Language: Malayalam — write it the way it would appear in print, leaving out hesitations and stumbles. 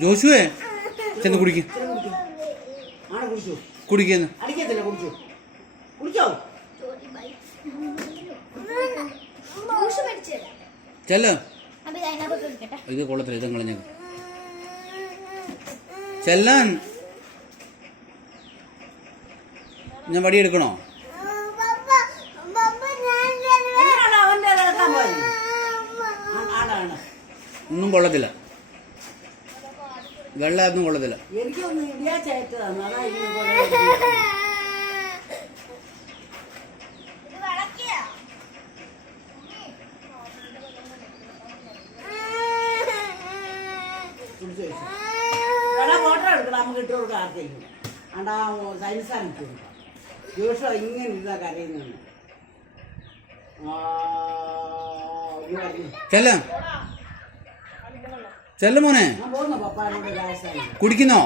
ജോഷുവേ ചെന്ന് കുടിക്കും കുടിക്കുന്നു ചെല്ല ഇത് കൊള്ളത്തില്ല ഇത് കളഞ്ഞ ചെല്ലാൻ ഞാൻ വടിയെടുക്കണോ ഒന്നും കൊള്ളത്തില്ല വെള്ളമൊന്നും കൊള്ളത്തില്ല ഫോട്ടോ എടുക്കണം നമുക്ക് ഇട്ട് കൊടുക്കാം ആർക്കെങ്കിലും അണ്ടാ സൈൻസാണ് ഇട്ട് കൊടുക്കാം ദിവസം ഇങ്ങനെ ഇരുന്നാ കരയുന്നുണ്ട് ചെല്ല മോനെ ഞാൻ പോകുന്നു പപ്പാനോട് രാജസ്ഥാനിൽ കുടിക്കുന്നോ